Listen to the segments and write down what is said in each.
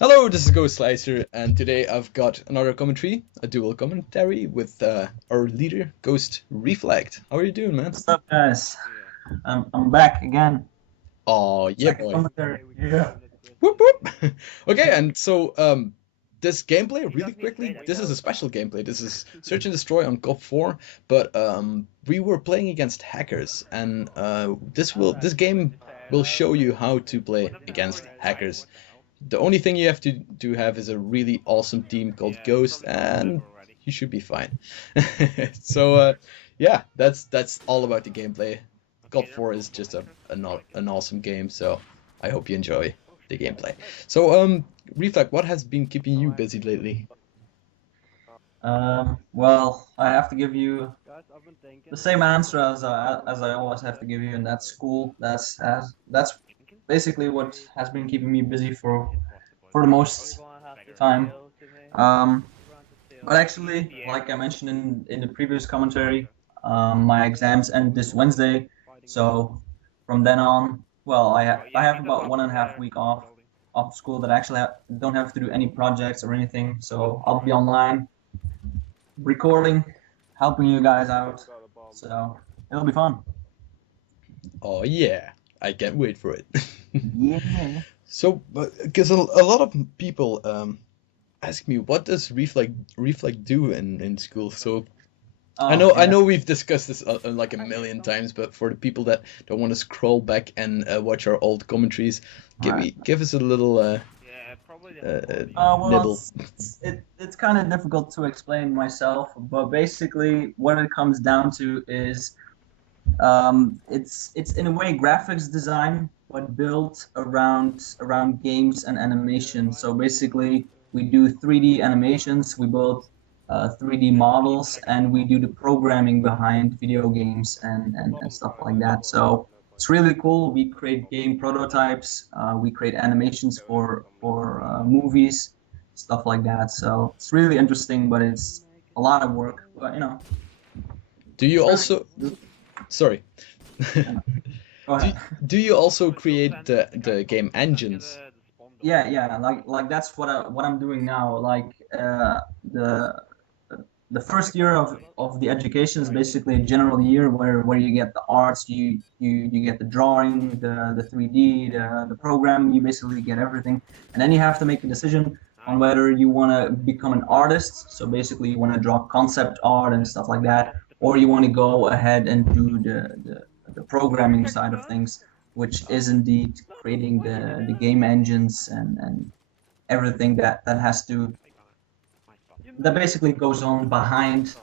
Hello, this is Ghost Slicer, and today I've got another commentary, a dual commentary with our leader, Ghost ReFlecT. How are you doing, man? What's up, guys? I'm back again. Oh, yeah, Second boy. commentary. Yeah. Whoop whoop. Okay, and so this gameplay, really quickly, this is a special gameplay. This is Search and Destroy on COP 4, but we were playing against hackers, and this game will show you how to play against hackers. The only thing you have to have is a really awesome team called Ghost, and you should be fine. So yeah, that's all about the gameplay. God 4 is just an awesome game, so I hope you enjoy the gameplay. So Reflect, what has been keeping you busy lately? Well, I have to give you the same answer as I always have to give you, and that's school. That's basically what has been keeping me busy for the most time. Um, but actually, like I mentioned in the previous commentary, my exams end this Wednesday, so from then on, well, I have about 1.5 week off school that I actually don't have to do any projects or anything. So I'll be online recording, helping you guys out. So it'll be fun. Oh yeah, I can't wait for it. Yeah. So, because a lot of people ask me, what does Reflect do in school? So Oh I yeah. know we've discussed this like a million times, but for the people that don't want to scroll back and watch our old commentaries, Right. give us a little Well, nibble. it's kind of difficult to explain myself, but basically what it comes down to is it's in a way graphics design, but built around games and animation. So basically, we do 3D animations, we build 3D models, and we do the programming behind video games and stuff like that. So it's really cool. We create game prototypes, we create animations for movies, stuff like that. So it's really interesting, but it's a lot of work. But Do you it's really. also, sorry, Go do ahead. do you also create the game engines? Yeah, like that's what I'm doing now. Like the first year of the education is basically a general year where you get the arts, you get the drawing, the 3D, the program, you basically get everything, and then you have to make a decision on whether you want to become an artist. So basically, you want to draw concept art and stuff like that, or you want to go ahead and do the programming side of things, which is indeed creating the game engines and everything that has to that basically goes on behind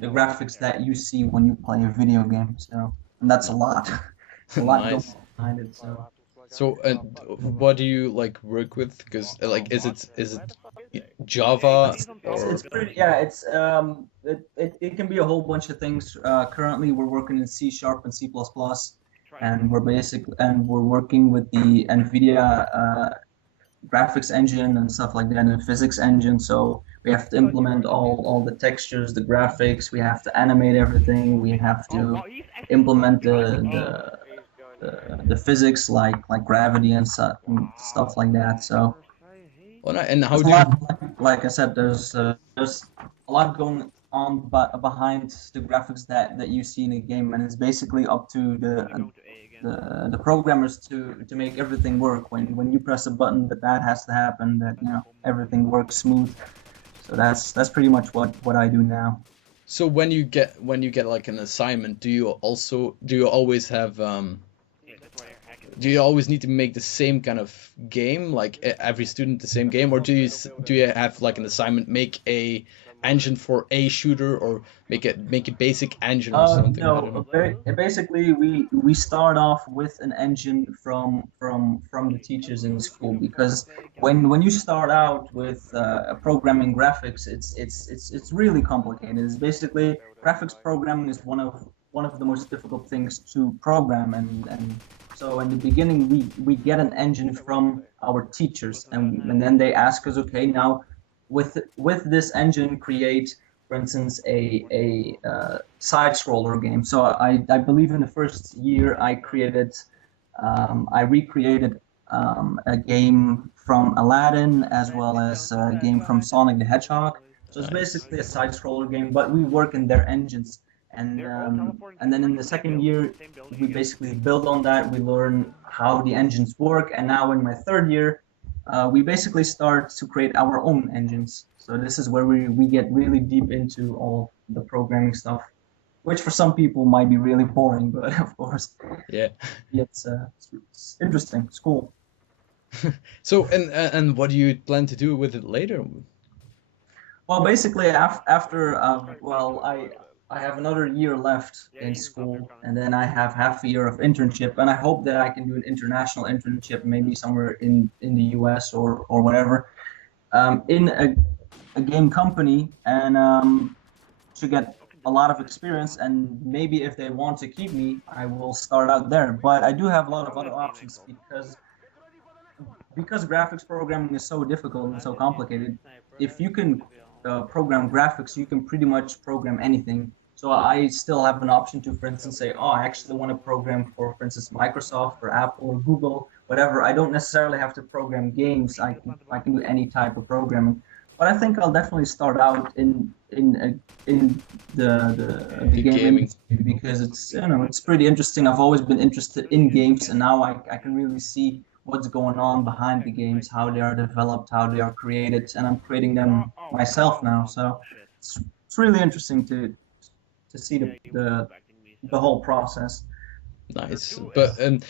the graphics that you see when you play a video game. So, and that's a lot. It's a lot going Nice. on behind it. So, So, what do you like work with? Because like, is it Java it's or pretty. Yeah, it can be a whole bunch of things. Currently, we're working in C Sharp and C++, and we're working with the NVIDIA graphics engine and stuff like that, and a physics engine. So we have to implement all the textures, the graphics. We have to animate everything. We have to implement the physics like gravity and stuff like that. So and how there's a do you lot. Like I said, there's a lot going on behind the graphics that you see in a game, and it's basically up to the programmers to make everything work. When you press a button, that has to happen. That everything works smooth. So that's pretty much what I do now. so when you get like an assignment, do you always have do you always need to make the same kind of game, like every student the same game, or do you have like an assignment, make a engine for a shooter, or make a basic engine or something? I don't know. No, basically we start off with an engine from the teachers in the school, because when you start out with programming graphics, it's really complicated. It's basically graphics programming is one of the most difficult things to program, and so in the beginning we get an engine from our teachers, and then they ask us, okay, now with this engine create, for instance, a side scroller game. So I believe in the first year I recreated a game from Aladdin, as well as a game from Sonic the Hedgehog. So it's Nice. basically a side-scroller game, but we work in their engines. And then in the second year, we basically build on that. We learn how the engines work, and now in my third year, we basically start to create our own engines. So this is where we get really deep into all the programming stuff, which for some people might be really boring, but of course, Yeah. it's interesting. It's cool. So and what do you plan to do with it later? Well, basically, after well, I have another year left in school, and then I have half a year of internship, and I hope that I can do an international internship, maybe somewhere in the U.S. or whatever, in a game company, and to get a lot of experience. And maybe if they want to keep me, I will start out there. But I do have a lot of other options because graphics programming is so difficult and so complicated. If you can program graphics, you can pretty much program anything. So I still have an option to, for instance, say, oh, I actually want to program for instance, Microsoft or Apple or Google, whatever. I don't necessarily have to program games. I can do any type of programming. But I think I'll definitely start out in the The game gaming. industry because it's pretty interesting. I've always been interested in games, and now I can really see what's going on behind the games, how they are developed, how they are created, and I'm creating them myself now. So it's really interesting to see the whole process. Nice. But and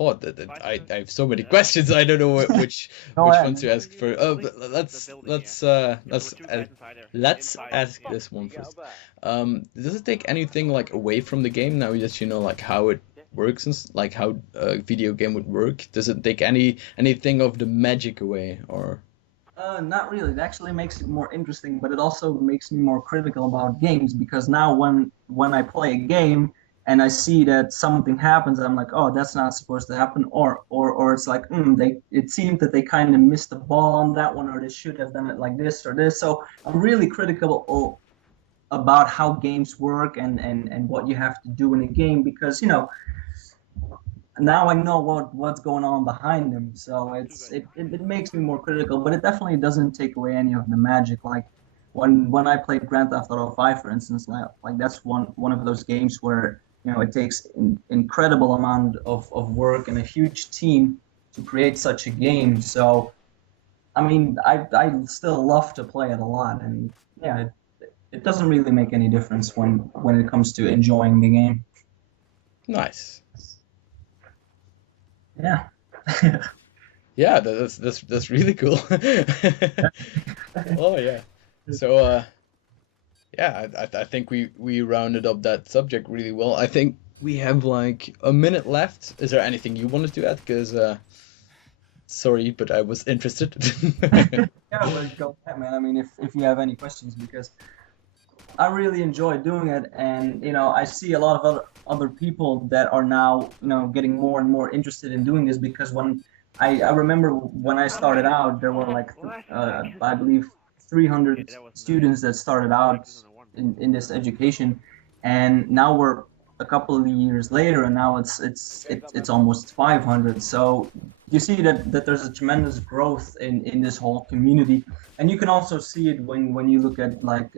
oh, I have so many questions. I don't know Go which ahead, one man. to ask for. But let's ask this one first. Does it take anything like away from the game now that you know like how it works and like how a video game would work? Does it take anything of the magic away or? Not really. It actually makes it more interesting, but it also makes me more critical about games because now when I play a game and I see that something happens, I'm like, oh, that's not supposed to happen, or it's like, it seemed that they kind of missed the ball on that one, or they should have done it like this or this. So I'm really critical about how games work and what you have to do in a game because now I know what's going on behind them. So it makes me more critical, but it definitely doesn't take away any of the magic. Like when I played Grand Theft Auto 5, for instance, like that's one of those games where it takes an incredible amount of work and a huge team to create such a game. So I mean, I still love to play it a lot, and yeah, it doesn't really make any difference when it comes to enjoying the game. Nice. Yeah. Yeah, that's really cool. Oh yeah. So yeah, I think we rounded up that subject really well. I think we have like a minute left. Is there anything you wanted to add? Because sorry, but I was interested. Yeah, but go ahead, man. I mean, if you have any questions, because I really enjoy doing it, and I see a lot of other people that are now getting more and more interested in doing this because when I remember when I started out, there were like I believe 300 students that started out in this education, and now we're a couple of years later, and now it's almost 500. So you see that there's a tremendous growth in this whole community, and you can also see it when you look at like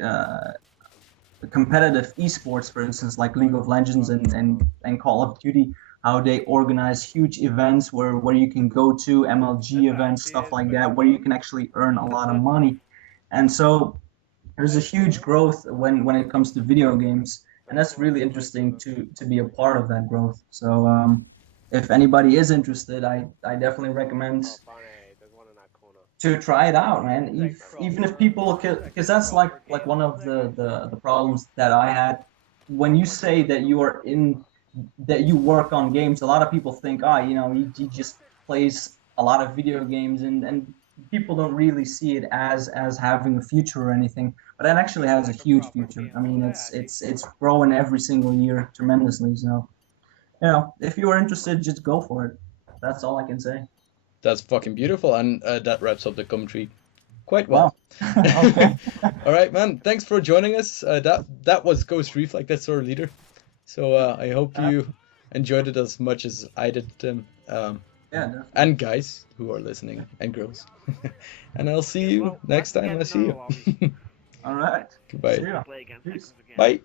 competitive esports, for instance, like League of Legends and Call of Duty, how they organize huge events where you can go to MLG events, stuff like that, where you can actually earn a lot of money. And so there's a huge growth when it comes to video games, and that's really interesting to be a part of that growth. So if anybody is interested, I definitely recommend to try it out, man. Even if people, because that's like one of the problems that I had. When you say that that you work on games, a lot of people think, he just plays a lot of video games, and people don't really see it as having a future or anything. But it actually has a huge future. I mean, it's growing every single year tremendously. So, if you are interested, just go for it. That's all I can say. That's fucking beautiful, and that wraps up the commentary quite well. Wow. Okay. All right, man. Thanks for joining us. That was Ghost ReFlecT. That's our leader. So I hope you enjoyed it as much as I did. Yeah, definitely. And guys who are listening, and girls. And I'll see you next time I see you. All right. See Goodbye. ya. Peace. Bye.